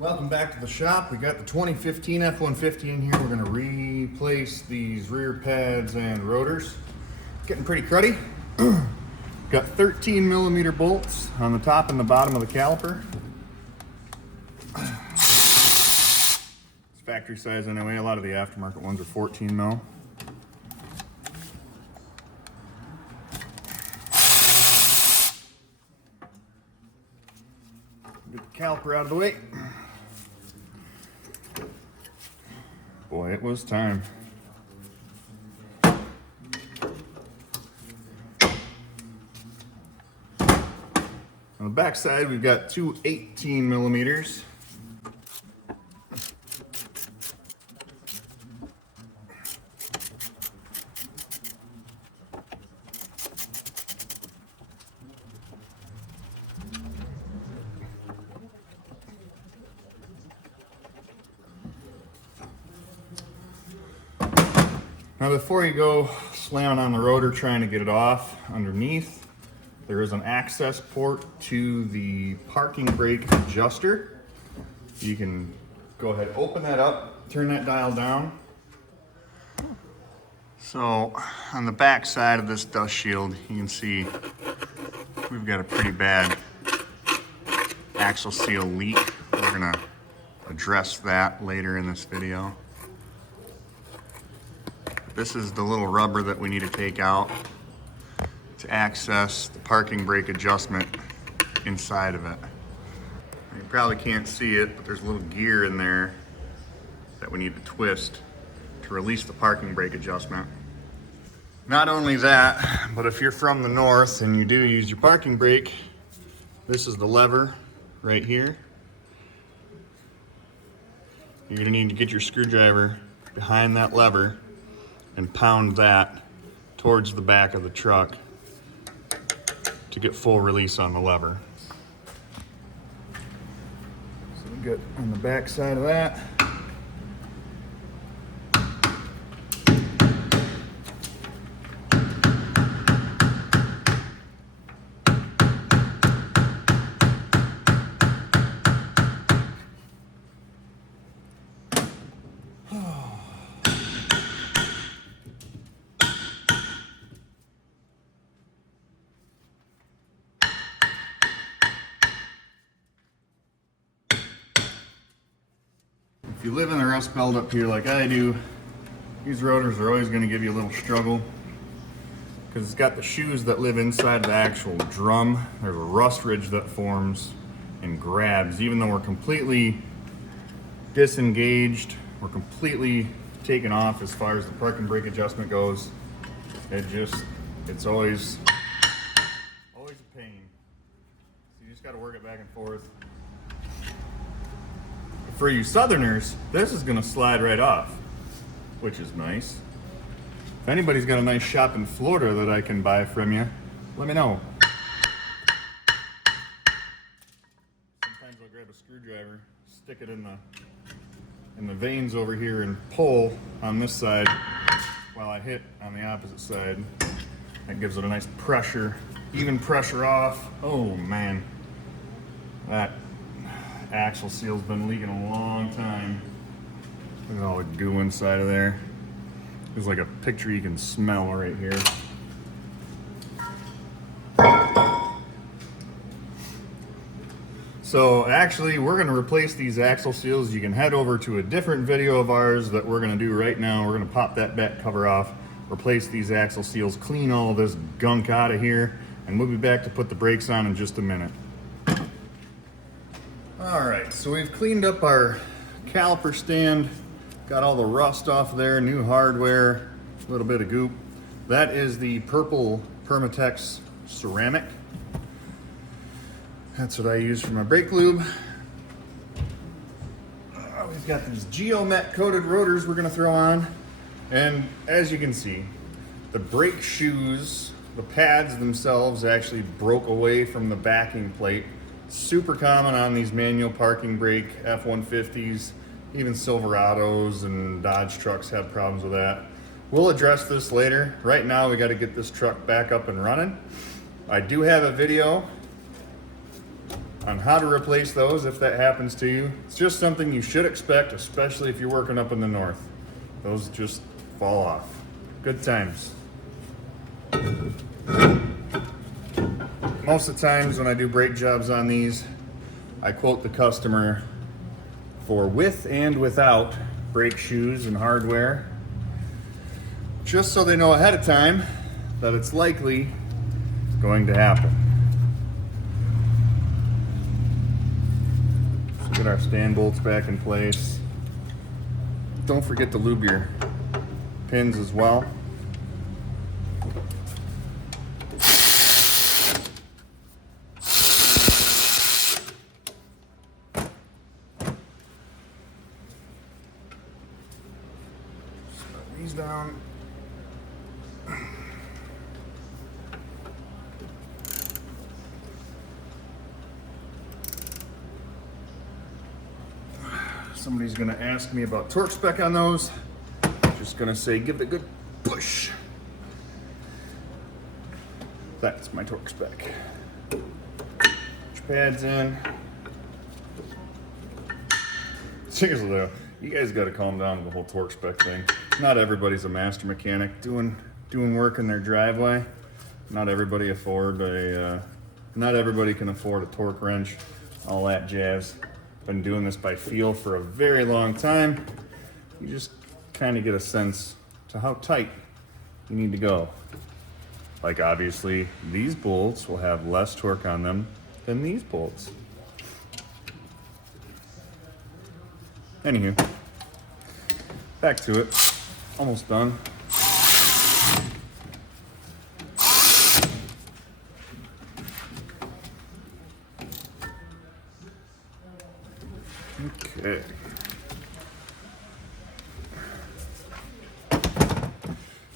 Welcome back to the shop. We got the 2015 F-150 in here. We're going to replace these rear pads and rotors. Getting pretty cruddy. Got 13 millimeter bolts on the top and the bottom of the caliper. It's factory size anyway. A lot of the aftermarket ones are 14 mil. Get the caliper out of the way. Boy, it was time. On the back side, we've got two 18 millimeters. Now before you go slamming on the rotor trying to get it off underneath, there is an access port to the parking brake adjuster. You can go ahead, open that up, turn that dial down. So on the back side of this dust shield, you can see we've got a pretty bad axle seal leak. We're gonna address that later in this video. This is the little rubber that we need to take out to access the parking brake adjustment inside of it. You probably can't see it, but there's a little gear in there that we need to twist to release the parking brake adjustment. Not only that, but if you're from the north and you do use your parking brake, this is the lever right here. You're gonna need to get your screwdriver behind that lever and pound that towards the back of the truck to get full release on the lever. So we got on the back side of that. If you live in the Rust Belt up here like I do, these rotors are always going to give you a little struggle because it's got the shoes that live inside the actual drum. There's a rust ridge that forms and grabs. Even though we're completely disengaged, we're completely taken off as far as the parking brake adjustment goes, it's always a pain. So you just got to work it back and forth. For you southerners, this is gonna slide right off, which is nice. If anybody's got a nice shop in Florida that I can buy from you, let me know. Sometimes I'll grab a screwdriver, stick it in the veins over here and pull on this side while I hit on the opposite side. That gives it a nice pressure, even pressure off. Oh man, that axle seal's been leaking a long time. Look at all the goo inside of there. There's like a picture you can smell right here. So actually we're gonna replace these axle seals. You can head over to a different video of ours that we're gonna do right now. We're gonna pop that back cover off, replace these axle seals, clean all this gunk out of here, and we'll be back to put the brakes on in just a minute. All right, so we've cleaned up our caliper stand, got all the rust off there, new hardware, a little bit of goop. That is the purple Permatex ceramic. That's what I use for my brake lube. We've got these Geomet coated rotors we're gonna throw on. And as you can see, the brake shoes, the pads themselves actually broke away from the backing plate. Super common on these manual parking brake F-150s, even Silverados and Dodge trucks have problems with that. We'll address this later. Right now we got to get this truck back up and running. I do have a video on how to replace those if that happens to you. It's just something you should expect, especially if you're working up in the north. Those just fall off. Good times. Most of the times when I do brake jobs on these, I quote the customer for with and without brake shoes and hardware, just so they know ahead of time that it's likely going to happen. Let's get our stand bolts back in place. Don't forget to lube your pins as well. These down. Somebody's gonna ask me about torque spec on those. Just gonna say give it a good push. That's my torque spec. Put your pads in. Seriously though, you guys gotta calm down with the whole torque spec thing. Not everybody's a master mechanic doing work in their driveway. Not everybody can afford a torque wrench, all that jazz. Been doing this by feel for a very long time. You just kind of get a sense to how tight you need to go. Like obviously these bolts will have less torque on them than these bolts. Anywho, back to it. Almost done. Okay.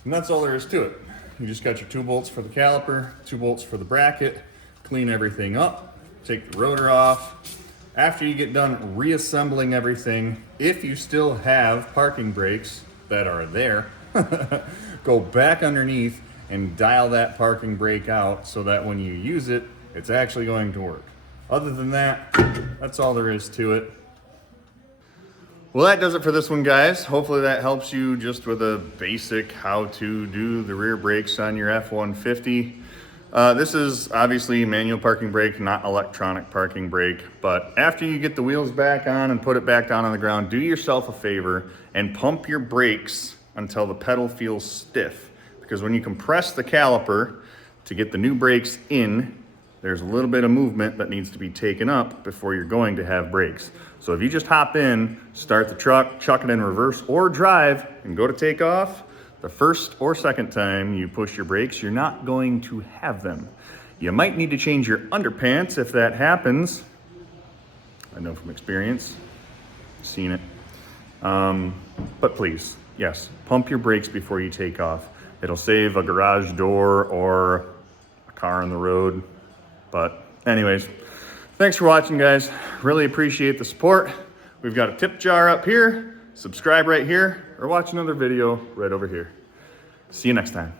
And that's all there is to it. You just got your 2 bolts for the caliper, 2 bolts for the bracket, clean everything up, take the rotor off. After you get done reassembling everything, if you still have parking brakes that are there, go back underneath and dial that parking brake out so that when you use it, it's actually going to work. Other than that, that's all there is to it. Well, that does it for this one, guys. Hopefully that helps you just with a basic how to do the rear brakes on your F-150. This is obviously manual parking brake, not electronic parking brake. But after you get the wheels back on and put it back down on the ground, do yourself a favor and pump your brakes until the pedal feels stiff. Because when you compress the caliper to get the new brakes in, there's a little bit of movement that needs to be taken up before you're going to have brakes. So if you just hop in, start the truck, chuck it in reverse or drive and go to take off, the first or second time you push your brakes, you're not going to have them. You might need to change your underpants if that happens. I know from experience, seen it. But please, yes, pump your brakes before you take off. It'll save a garage door or a car on the road. But anyways, thanks for watching, guys. Really appreciate the support. We've got a tip jar up here. Subscribe right here or watch another video right over here. See you next time.